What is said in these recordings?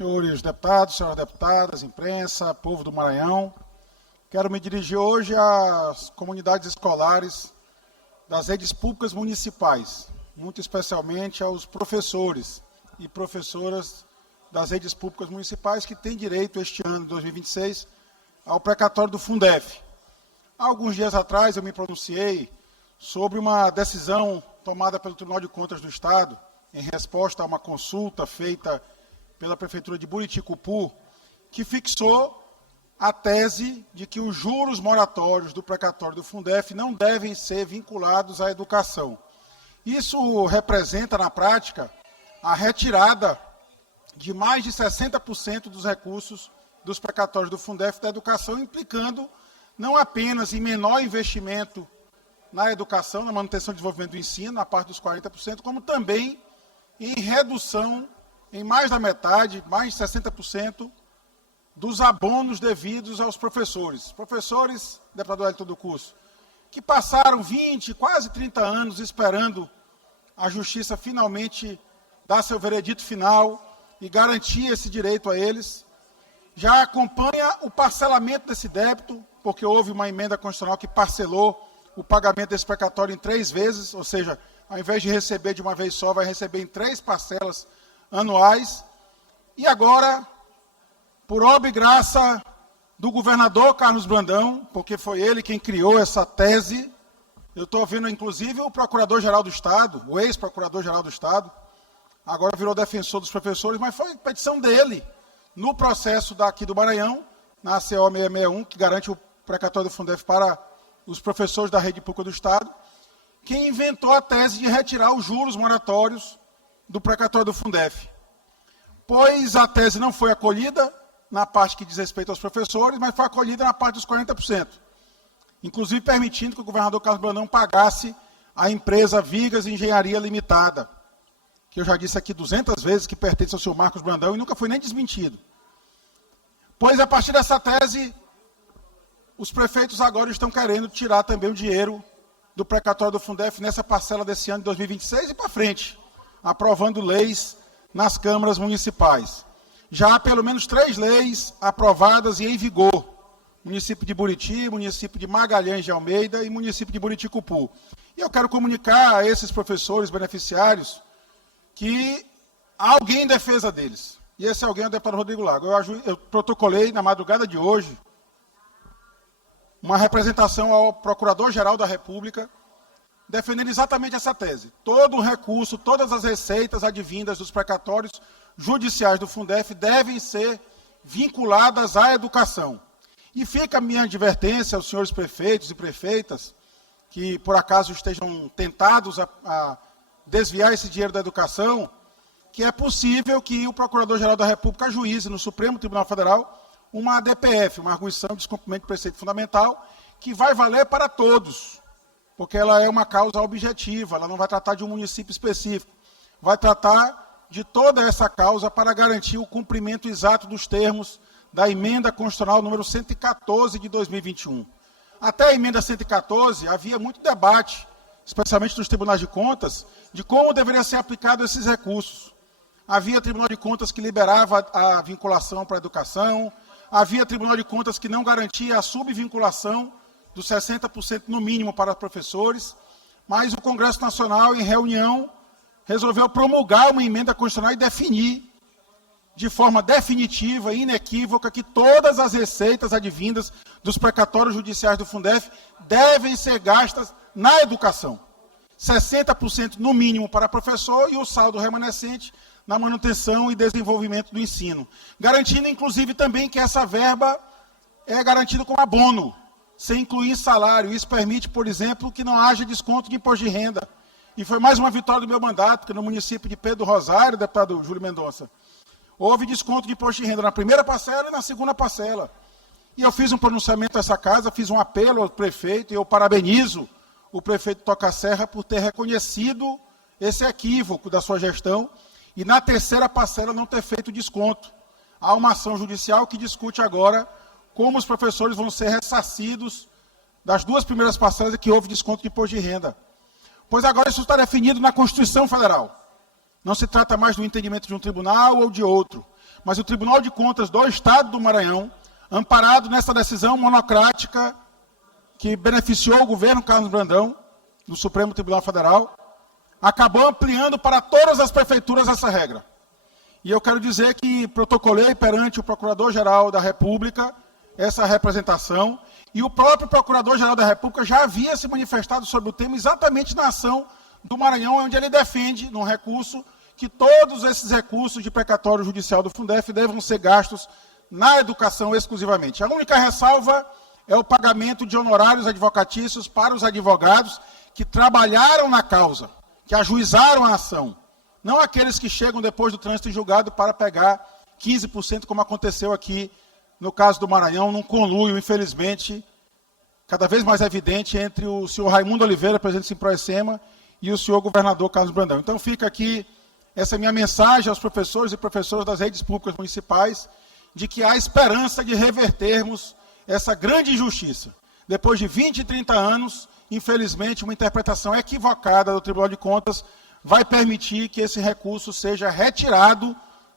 Senhores deputados, senhoras deputadas, imprensa, povo do Maranhão, quero me dirigir hoje às comunidades escolares das redes públicas municipais, muito especialmente aos professores e professoras das redes públicas municipais que têm direito este ano, 2026, ao precatório do Fundef. Há alguns dias atrás eu me pronunciei sobre uma decisão tomada pelo Tribunal de Contas do Estado, em resposta a uma consulta feita pela Prefeitura de Buriticupu, que fixou a tese de que os juros moratórios do precatório do Fundef não devem ser vinculados à educação. Isso representa, na prática, a retirada de mais de 60% dos recursos dos precatórios do Fundef da educação, implicando não apenas em menor investimento na educação, na manutenção e desenvolvimento do ensino, na parte dos 40%, como também em redução em mais da metade, mais de 60%, dos abonos devidos aos professores. Professores, deputado Wellington do Curso, que passaram 20, quase 30 anos esperando a Justiça finalmente dar seu veredito final e garantir esse direito a eles, já acompanha o parcelamento desse débito, porque houve uma emenda constitucional que parcelou o pagamento desse precatório em 3 vezes, ou seja, ao invés de receber de uma vez só, vai receber em 3 parcelas anuais. E agora, por obra e graça do governador Carlos Brandão, porque foi ele quem criou essa tese, eu estou vendo inclusive o Procurador-Geral do Estado, o ex-Procurador-Geral do Estado, agora virou defensor dos professores, mas foi petição dele, no processo daqui do Maranhão, na CO 661, que garante o precatório do Fundef para os professores da rede pública do Estado, quem inventou a tese de retirar os juros moratórios do precatório do Fundef. Pois a tese não foi acolhida na parte que diz respeito aos professores, mas foi acolhida na parte dos 40%. Inclusive permitindo que o governador Carlos Brandão pagasse a empresa Vigas Engenharia Limitada, que eu já disse aqui 200 vezes que pertence ao senhor Marcos Brandão e nunca foi nem desmentido. Pois a partir dessa tese, os prefeitos agora estão querendo tirar também o dinheiro do precatório do Fundef nessa parcela desse ano de 2026 e para frente, aprovando leis nas câmaras municipais. Já há pelo menos 3 leis aprovadas e em vigor. Município de Buriti, município de Magalhães de Almeida e município de Buriticupu. E eu quero comunicar a esses professores beneficiários que há alguém em defesa deles. E esse alguém é o deputado Rodrigo Lago. Eu protocolei na madrugada de hoje uma representação ao Procurador-Geral da República, defendendo exatamente essa tese. Todo o recurso, todas as receitas advindas dos precatórios judiciais do Fundef devem ser vinculadas à educação. E fica a minha advertência aos senhores prefeitos e prefeitas que, por acaso, estejam tentados a desviar esse dinheiro da educação, que é possível que o Procurador-Geral da República ajuize no Supremo Tribunal Federal uma ADPF, uma arguição de descumprimento de preceito fundamental, que vai valer para todos, porque ela é uma causa objetiva, ela não vai tratar de um município específico, vai tratar de toda essa causa para garantir o cumprimento exato dos termos da emenda constitucional número 114 de 2021. Até a emenda 114 havia muito debate, especialmente nos tribunais de contas, de como deveriam ser aplicados esses recursos. Havia Tribunal de Contas que liberava a vinculação para a educação, havia Tribunal de Contas que não garantia a subvinculação dos 60% no mínimo para professores, mas o Congresso Nacional, em reunião, resolveu promulgar uma emenda constitucional e definir de forma definitiva e inequívoca que todas as receitas advindas dos precatórios judiciais do Fundef devem ser gastas na educação. 60% no mínimo para professor e o saldo remanescente na manutenção e desenvolvimento do ensino. Garantindo, inclusive, também que essa verba é garantida como abono, sem incluir salário. Isso permite, por exemplo, que não haja desconto de imposto de renda. E foi mais uma vitória do meu mandato, que no município de Pedro Rosário, deputado Júlio Mendonça, houve desconto de imposto de renda na primeira parcela e na segunda parcela. E eu fiz um pronunciamento a essa casa, fiz um apelo ao prefeito, e eu parabenizo o prefeito Toca Serra por ter reconhecido esse equívoco da sua gestão e na terceira parcela não ter feito desconto. Há uma ação judicial que discute agora como os professores vão ser ressarcidos das 2 primeiras parcelas que houve desconto de imposto de renda. Pois agora isso está definido na Constituição Federal. Não se trata mais do entendimento de um tribunal ou de outro. mas o Tribunal de Contas do Estado do Maranhão, amparado nessa decisão monocrática que beneficiou o governo Carlos Brandão, do Supremo Tribunal Federal, acabou ampliando para todas as prefeituras essa regra. E eu quero dizer que protocolei perante o Procurador-Geral da República essa representação, e o próprio Procurador-Geral da República já havia se manifestado sobre o tema exatamente na ação do Maranhão, onde ele defende, num recurso, que todos esses recursos de precatório judicial do Fundef devam ser gastos na educação exclusivamente. A única ressalva é o pagamento de honorários advocatícios para os advogados que trabalharam na causa, que ajuizaram a ação. Não aqueles que chegam depois do trânsito em julgado para pegar 15%, como aconteceu aqui no caso do Maranhão, num conluio, infelizmente, cada vez mais evidente entre o senhor Raimundo Oliveira, presidente do Simproecema, e o senhor governador Carlos Brandão. Então fica aqui essa minha mensagem aos professores e professoras das redes públicas municipais, de que há esperança de revertermos essa grande injustiça. Depois de 20 e 30 anos, infelizmente, uma interpretação equivocada do Tribunal de Contas vai permitir que esse recurso seja retirado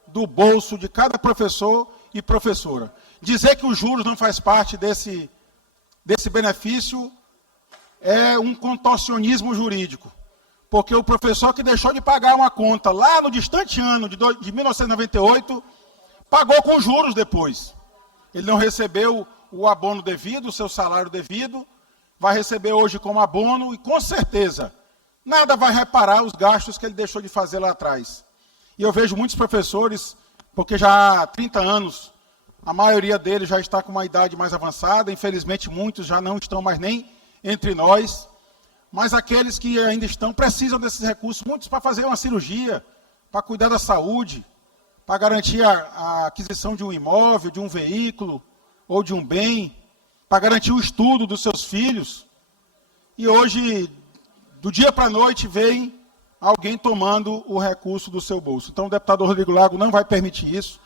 do bolso de cada professor e professora. Dizer que os juros não faz parte desse benefício é um contorcionismo jurídico, porque o professor que deixou de pagar uma conta lá no distante ano de 1998, pagou com juros depois. Ele não recebeu o abono devido, o seu salário devido, vai receber hoje como abono e, com certeza, nada vai reparar os gastos que ele deixou de fazer lá atrás. E eu vejo muitos professores, porque já há 30 anos, a maioria deles já está com uma idade mais avançada, infelizmente muitos já não estão mais nem entre nós, mas aqueles que ainda estão precisam desses recursos, muitos para fazer uma cirurgia, para cuidar da saúde, para garantir a aquisição de um imóvel, de um veículo ou de um bem, para garantir o estudo dos seus filhos. E hoje, do dia para a noite, vem alguém tomando o recurso do seu bolso. Então, o deputado Rodrigo Lago não vai permitir isso.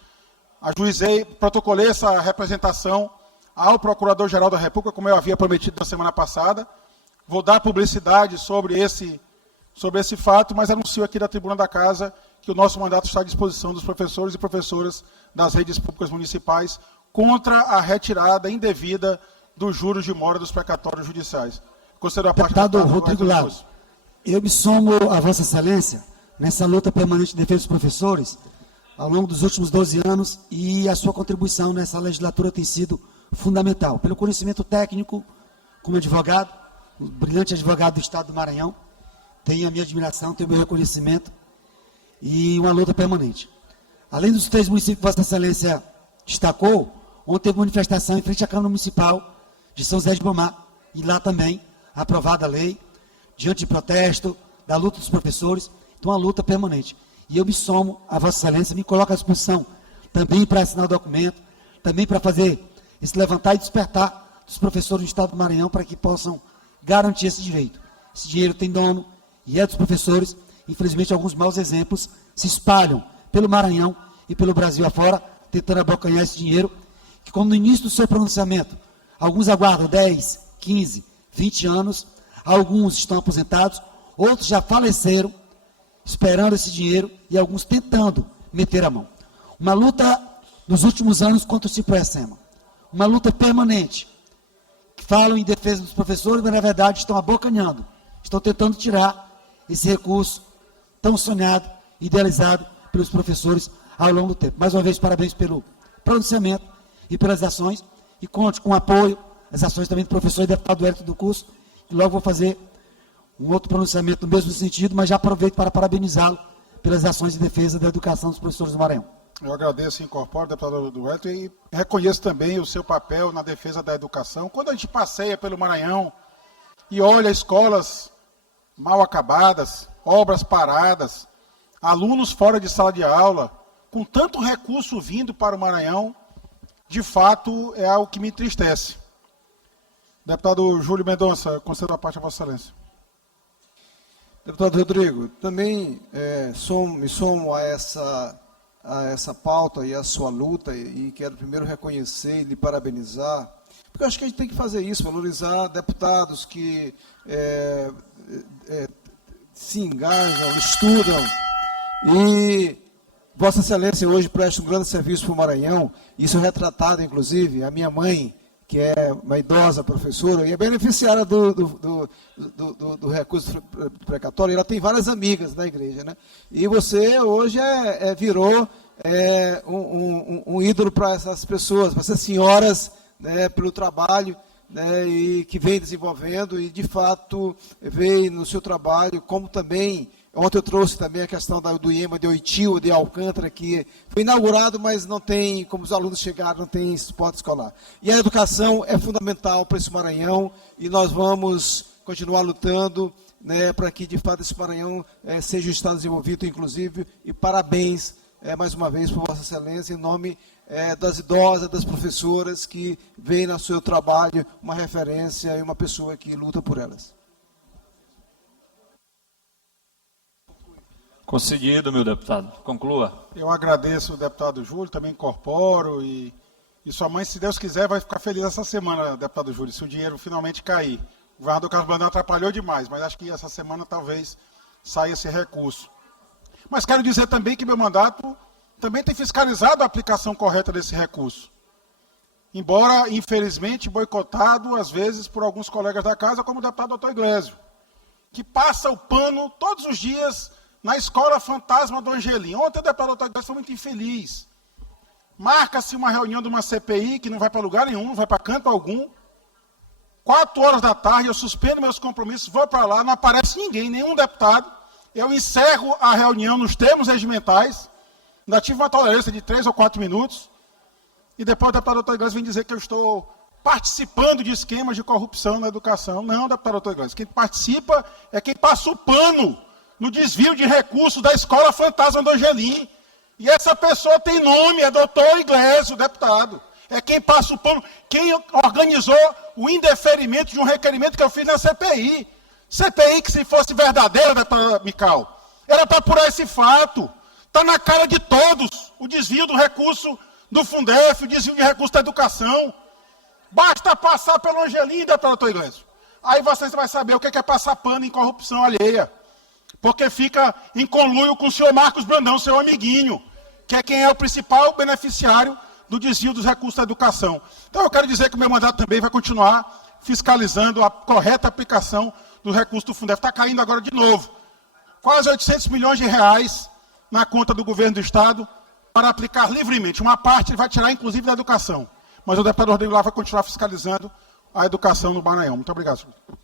Ajuizei, protocolei essa representação ao Procurador-Geral da República, como eu havia prometido na semana passada. Vou dar publicidade sobre esse fato, mas anuncio aqui da tribuna da Casa que o nosso mandato está à disposição dos professores e professoras das redes públicas municipais contra a retirada indevida dos juros de mora dos precatórios judiciais. Considero a parte deputado Rodrigo Lago, eu me somo a Vossa Excelência nessa luta permanente de defesa dos professores ao longo dos últimos 12 anos, e a sua contribuição nessa legislatura tem sido fundamental. Pelo conhecimento técnico, como advogado, um brilhante advogado do Estado do Maranhão, tenho a minha admiração, tenho o meu reconhecimento e uma luta permanente. Além dos 3 municípios que Vossa Excelência destacou, ontem teve manifestação em frente à Câmara Municipal de São José de Ribamar, e lá também aprovada a lei, diante de protesto, da luta dos professores, então uma luta permanente. E eu me somo a Vossa Excelência, me coloco à disposição também para assinar o documento, também para fazer esse levantar e despertar dos professores do Estado do Maranhão para que possam garantir esse direito. Esse dinheiro tem dono e é dos professores. Infelizmente, alguns maus exemplos se espalham pelo Maranhão e pelo Brasil afora, tentando abocanhar esse dinheiro, que como no início do seu pronunciamento, alguns aguardam 10, 15, 20 anos, alguns estão aposentados, outros já faleceram, esperando esse dinheiro e alguns tentando meter a mão. Uma luta nos últimos anos contra o Simproecema. Uma luta permanente, que falam em defesa dos professores, mas na verdade estão abocanhando, estão tentando tirar esse recurso tão sonhado, idealizado pelos professores ao longo do tempo. Mais uma vez, parabéns pelo pronunciamento e pelas ações, e conte com o apoio, as ações também do professor e deputado Hélio do curso, e logo vou fazer um outro pronunciamento no mesmo sentido, mas já aproveito para parabenizá-lo pelas ações de defesa da educação dos professores do Maranhão. Eu agradeço e incorporo, deputado Dueto, e reconheço também o seu papel na defesa da educação. Quando a gente passeia pelo Maranhão e olha escolas mal acabadas, obras paradas, alunos fora de sala de aula, com tanto recurso vindo para o Maranhão, de fato é algo que me entristece. Deputado Júlio Mendonça, concedo a parte a Vossa Excelência. Deputado Rodrigo, também me somo a essa pauta e a sua luta, e quero primeiro reconhecer e lhe parabenizar, porque eu acho que a gente tem que fazer isso, valorizar deputados que se engajam, estudam e Vossa Excelência hoje presta um grande serviço para o Maranhão, isso é retratado, inclusive, a minha mãe, que é uma idosa professora, e é beneficiária do recurso precatório, ela tem várias amigas na igreja, né? E você hoje virou um ídolo para essas pessoas, para essas senhoras, né, pelo trabalho, né, e que vem desenvolvendo, e de fato veio no seu trabalho, como também, ontem eu trouxe também a questão do IEMA de Oitil, de Alcântara, que foi inaugurado, mas não tem, como os alunos chegaram, não tem suporte escolar. E a educação é fundamental para esse Maranhão, e nós vamos continuar lutando, né, para que de fato esse Maranhão seja um estado desenvolvido, inclusive, e parabéns mais uma vez por Vossa Excelência, em nome das idosas, das professoras que veem no seu trabalho uma referência e uma pessoa que luta por elas. Conseguido, meu deputado. Conclua. Eu agradeço o deputado Júlio, também incorporo, e sua mãe, se Deus quiser, vai ficar feliz essa semana, deputado Júlio, se o dinheiro finalmente cair. O governador Carlos Brandão atrapalhou demais, mas acho que essa semana talvez saia esse recurso. Mas quero dizer também que meu mandato também tem fiscalizado a aplicação correta desse recurso. Embora, infelizmente, boicotado, às vezes, por alguns colegas da casa, como o deputado Dr. Iglesio, que passa o pano todos os dias na escola fantasma do Angelim. Ontem o deputado Dr. Iglesio foi muito infeliz. Marca-se uma reunião de uma CPI que não vai para lugar nenhum, não vai para canto algum. 4 horas da tarde, eu suspendo meus compromissos, vou para lá, não aparece ninguém, nenhum deputado. Eu encerro a reunião nos termos regimentais, ainda tive uma tolerância de 3 ou 4 minutos, e depois o deputado Dr. Iglesias vem dizer que eu estou participando de esquemas de corrupção na educação. Não, deputado Dr. Iglesias, quem participa é quem passa o pano no desvio de recursos da escola fantasma do Angelim. E essa pessoa tem nome, é doutor Iglesias, deputado. É quem passa o pano, quem organizou o indeferimento de um requerimento que eu fiz na CPI. CPI que, se fosse verdadeira, deputado Mical, era para apurar esse fato. Está na cara de todos o desvio do recurso do Fundef, o desvio de recurso da educação. Basta passar pelo Angelim, deputado Iglesias. Aí vocês vão saber o que é passar pano em corrupção alheia. Porque fica em conluio com o senhor Marcos Brandão, seu amiguinho, que é quem é o principal beneficiário do desvio dos recursos da educação. Então eu quero dizer que o meu mandato também vai continuar fiscalizando a correta aplicação do recurso do Fundef. Está caindo agora de novo. Quase 800 milhões de reais na conta do governo do Estado para aplicar livremente. Uma parte ele vai tirar, inclusive, da educação. Mas o deputado Rodrigo Lara vai continuar fiscalizando a educação no Maranhão. Muito obrigado, senhor.